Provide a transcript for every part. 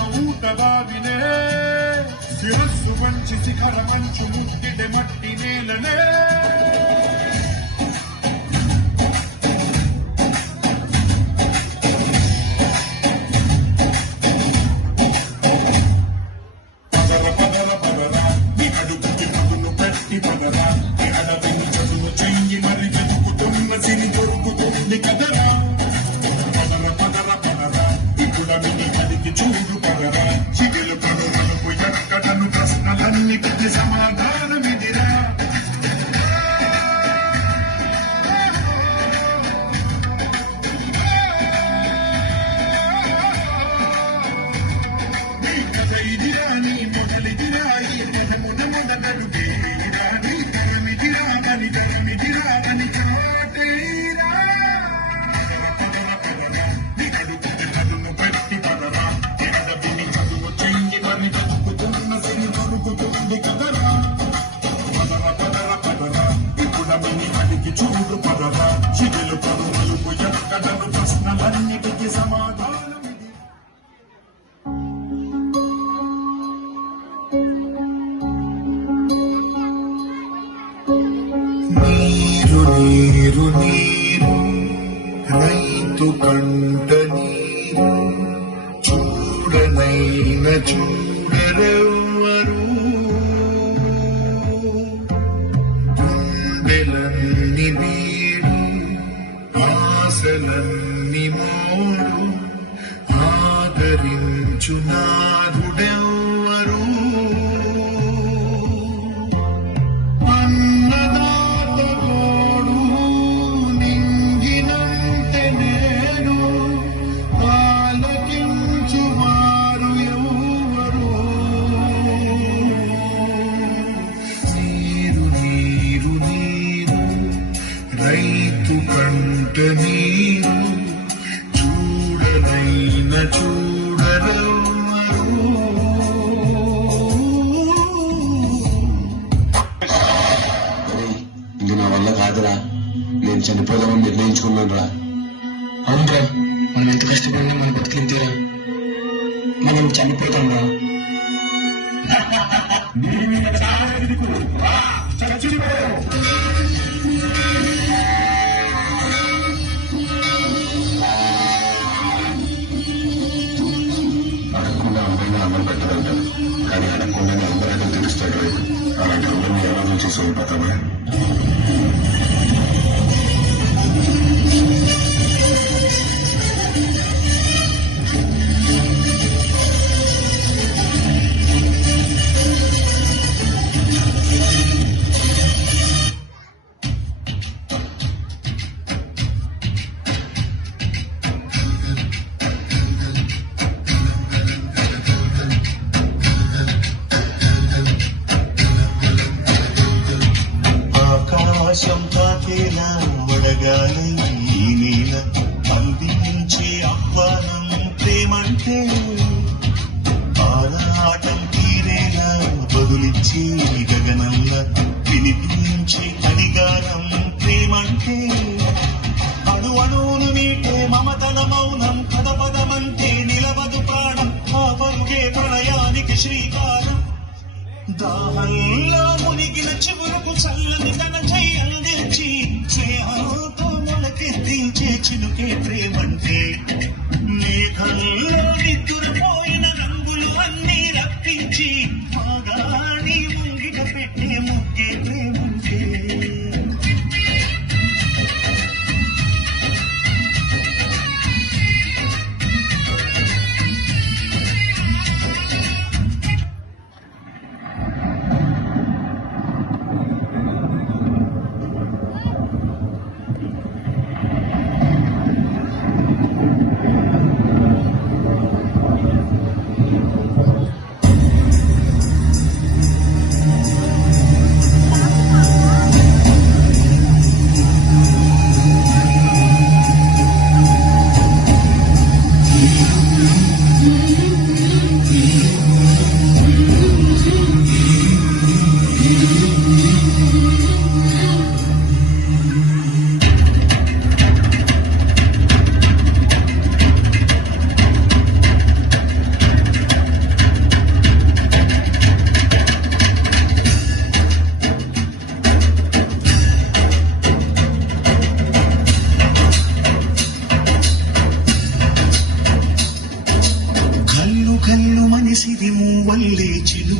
ఊగిన ఊటగావినే శిరస్సు వంచి శిఖర మంచు ముట్టిደ మట్టి నేలనే పదర పదర పదరా నీ అడుగుకి పదును పెట్టి పదరా నీ అడవిని చదువు చెయ్యి మరి వెతుకుతున్న సిరి దొరుకుతుంది కదరా పదర పదర పదరా ఇప్పుడమిని అడిగి చూడు పదరా చిగులు కనుమనుకు ఎక్కడను ప్రశ్నలన్నిటికీ సమాధానమిదిరా నీ కథ ఇదిరా నీ మొదలిదిరా ఈ మొదమున మొదలడుగేరా నీ తరమిదిరా గని తరమిదిరా గని చాటేరా పదర పదర నీ అడుగుకి పదును పెట్టి పదరా నీ అడవిని చదువు చెయ్యి మరి వెతుకుతున్న సిరి దొరుకుతుంది కదరా పదర పదర పదరా ఇప్పుడమిని అడిగి చూడు పదరా చిగులు కనుమలుపు ఎక్కడను ప్రశ్నలన్నిటికీ సమాధానమిది నీరు నీరు నీరు రైతు కంట నీరు చూడనైన చూడరెవ్వరు గుండెలన్ని వీడు ఆశలన్ని మోడు ఆదరించు నాథుడెవ్వరు రైతు కంట నీరు చూడనైన చూడరెవ్వరు ఇది నా వల్ల కాదురా నేను చనిపోదామని నిర్ణయించుకున్నాను రా అవునరా మనం ఎంత కష్టపడినా మన బతికింతేరా మనం చనిపోతాం రా అడగకుండా అందరినీ అన్నం పెట్టదంటారు కానీ అడగకుండానే అందరికీ తెలుస్తాడు రైతు అలాంటి అందరినీ ఎవరి నుంచి సోయిపోతామా ఆకాశం తాకేలా వడగాలి ఈ నీల అందించే ఆహ్వానం ప్రేమంటే ఆరాటం తీరేలా బదులిచ్చే గగనంలా వినిపించే కడిగారం ప్రేమంటే అణు అణువును మీటే మమతల మౌనం పదపదమంటే నిలవదు ప్రాణం ఆ పరుగే ప్రళయానికి శ్రీకారం దాహంలో మునిగిన చివురకు చల్లని తన చెయ్యి అందించి స్నేహంతో మొలకెత్తించే చినుకే ప్రేమంటే మేఘంలో నిద్దురపోయిన రంగులు అన్నీ రప్పించి ఆగాని ముంగిట పెట్టే ముగ్గే ప్రేమంటే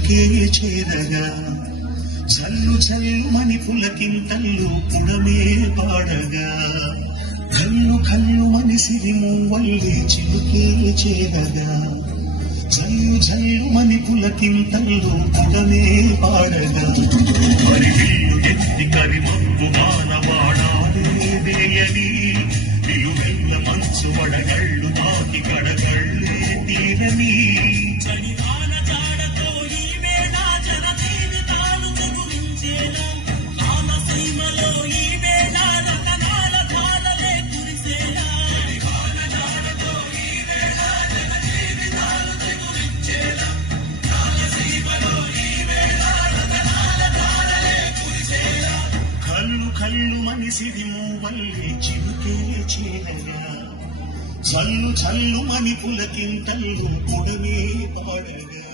చిలుకే చేరగా చల్లు చల్లుమని పులకింతల్లు పుడమే పాడగా కల్లు కల్లుమని సిరిమూవల్లే చిలుకే చేరగా చల్లు చల్లుమని పులకింతల్లు పుడమే పాడగా మరి విల్లు ఎత్తి కరిమబ్బు మానవాడాలేదేయని నిలువెల్ల మంచు వడగళ్ళు తాకి కడగళ్ళే తీరని చడివాన జాడతో ఈ వేళ జన జీవితాలు గురించేలా ఆలసీమలో ఈ వేళ రతనాల ధారలే కురిసేలా చడివాన జాడతో ఈ వేళ జన జీవితాలు గురించేలా ఆలసీమలో ఈ వేళ రతనాల ధారలే కురిసేలా కల్లు కల్లు మనిసిది మూవల్లి చిలుకే చేరగా చల్లు చల్లు మని పులకింతల్లు పుడమే పాడగా